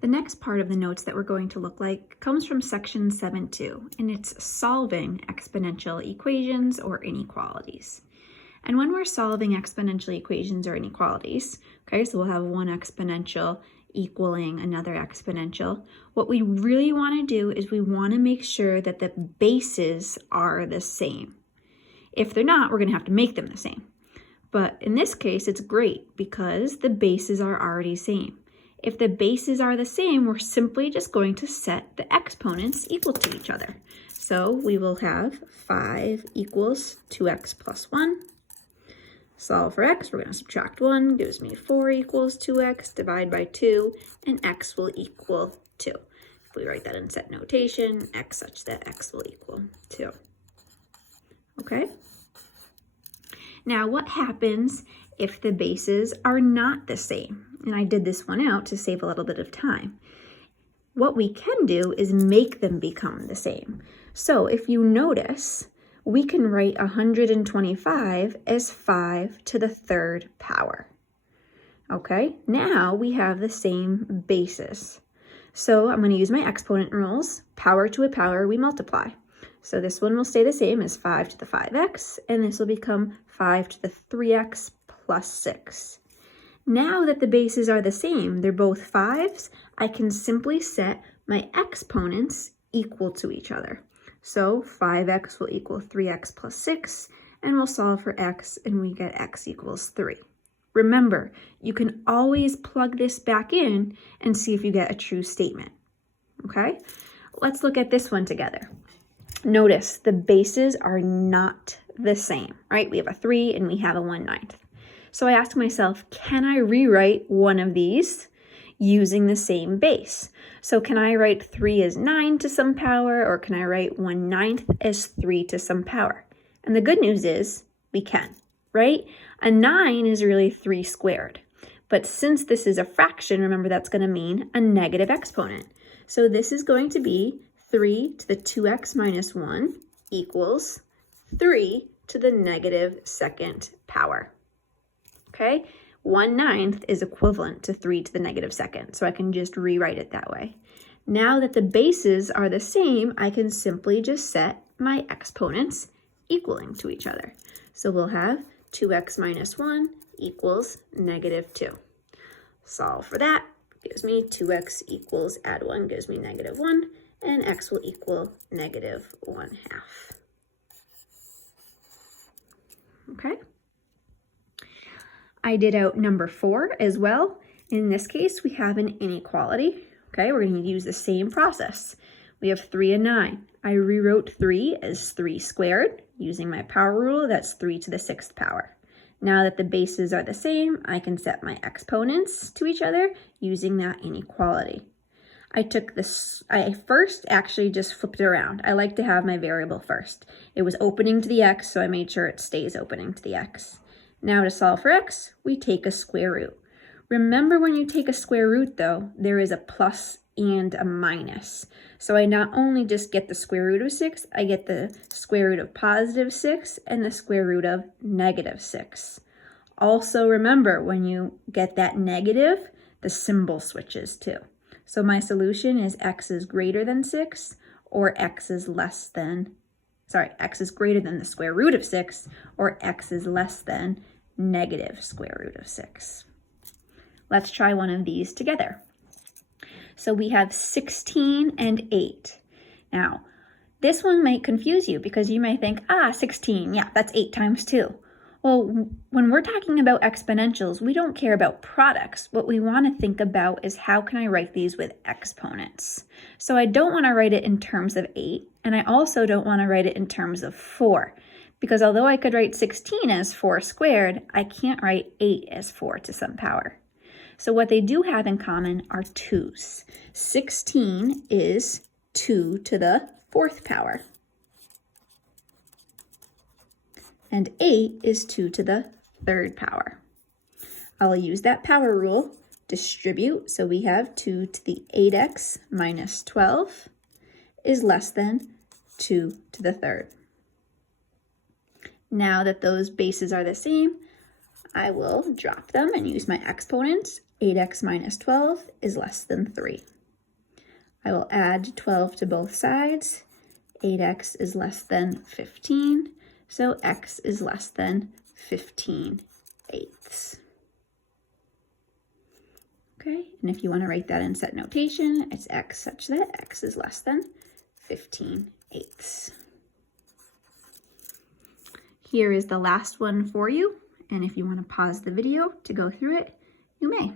The next part of the notes that we're going to look like comes from section 7.2, and it's solving exponential equations or inequalities. And when we're solving exponential equations or inequalities, okay, so we'll have one exponential equaling another exponential, what we really want to do is we want to make sure that the bases are the same. If they're not, we're going to have to make them the same. But in this case, it's great because the bases are already same. If the bases are the same, we're simply just going to set the exponents equal to each other. So we will have 5 equals 2x plus 1. Solve for x, we're going to subtract 1, gives me 4 equals 2x, divide by 2, and x will equal 2. If we write that in set notation, x such that x will equal 2. Okay? Now what happens if the bases are not the same? And I did this one out to save a little bit of time. What we can do is make them become the same. So if you notice, we can write 125 as 5 to the third power. Okay, now we have the same basis. So I'm going to use my exponent rules. Power to a power, we multiply. So this one will stay the same as 5 to the 5x, and this will become 5 to the 3x plus 6. Now that the bases are the same, they're both 5s, I can simply set my exponents equal to each other. So 5x will equal 3x plus 6, and we'll solve for x, and we get x equals 3. Remember, you can always plug this back in and see if you get a true statement. Okay? Let's look at this one together. Notice the bases are not the same, right? We have a 3 and we have a 1/9. So I asked myself, can I rewrite one of these using the same base? So can I write 3 as 9 to some power, or can I write 1/9 as 3 to some power? And the good news is we can, right? A 9 is really 3 squared. But since this is a fraction, remember that's going to mean a negative exponent. So this is going to be 3 to the 2x minus 1 equals 3 to the negative second power. Okay, 1/9 is equivalent to 3 to the negative second, so I can just rewrite it that way. Now that the bases are the same, I can simply just set my exponents equaling to each other. So we'll have 2x minus 1 equals negative 2. Solve for that, gives me 2x equals, add 1 gives me negative 1, and x will equal negative 1/2. Okay. I did out number 4 as well. In this case, we have an inequality. Okay, we're going to use the same process. We have 3 and 9. I rewrote 3 as 3 squared. Using my power rule, that's 3 to the 6th power. Now that the bases are the same, I can set my exponents to each other using that inequality. I first actually just flipped it around. I like to have my variable first. It was opening to the x, so I made sure it stays opening to the x. Now to solve for x, we take a square root. Remember when you take a square root though, there is a plus and a minus. So I not only just get the square root of 6, I get the square root of positive 6 and the square root of negative 6. Also remember, when you get that negative, the symbol switches too. So my solution is x is greater than 6, or x is greater than the square root of 6, or x is less than negative square root of 6. Let's try one of these together. So we have 16 and 8. Now, this one might confuse you because you might think, 16, yeah, that's 8 times 2. Well, when we're talking about exponentials, we don't care about products. What we want to think about is how can I write these with exponents? So I don't want to write it in terms of 8, and I also don't want to write it in terms of 4, because although I could write 16 as 4 squared, I can't write 8 as 4 to some power. So what they do have in common are 2's. 16 is 2 to the 4th power. And 8 is 2 to the 3rd power. I'll use that power rule, distribute, so we have 2 to the 8x minus 12 is less than 2 to the 3rd. Now that those bases are the same, I will drop them and use my exponents. 8x minus 12 is less than 3. I will add 12 to both sides. 8x is less than 15, so x is less than 15/8. Okay, and if you want to write that in set notation, it's x such that x is less than 15/8. Here is the last one for you, and if you want to pause the video to go through it, you may.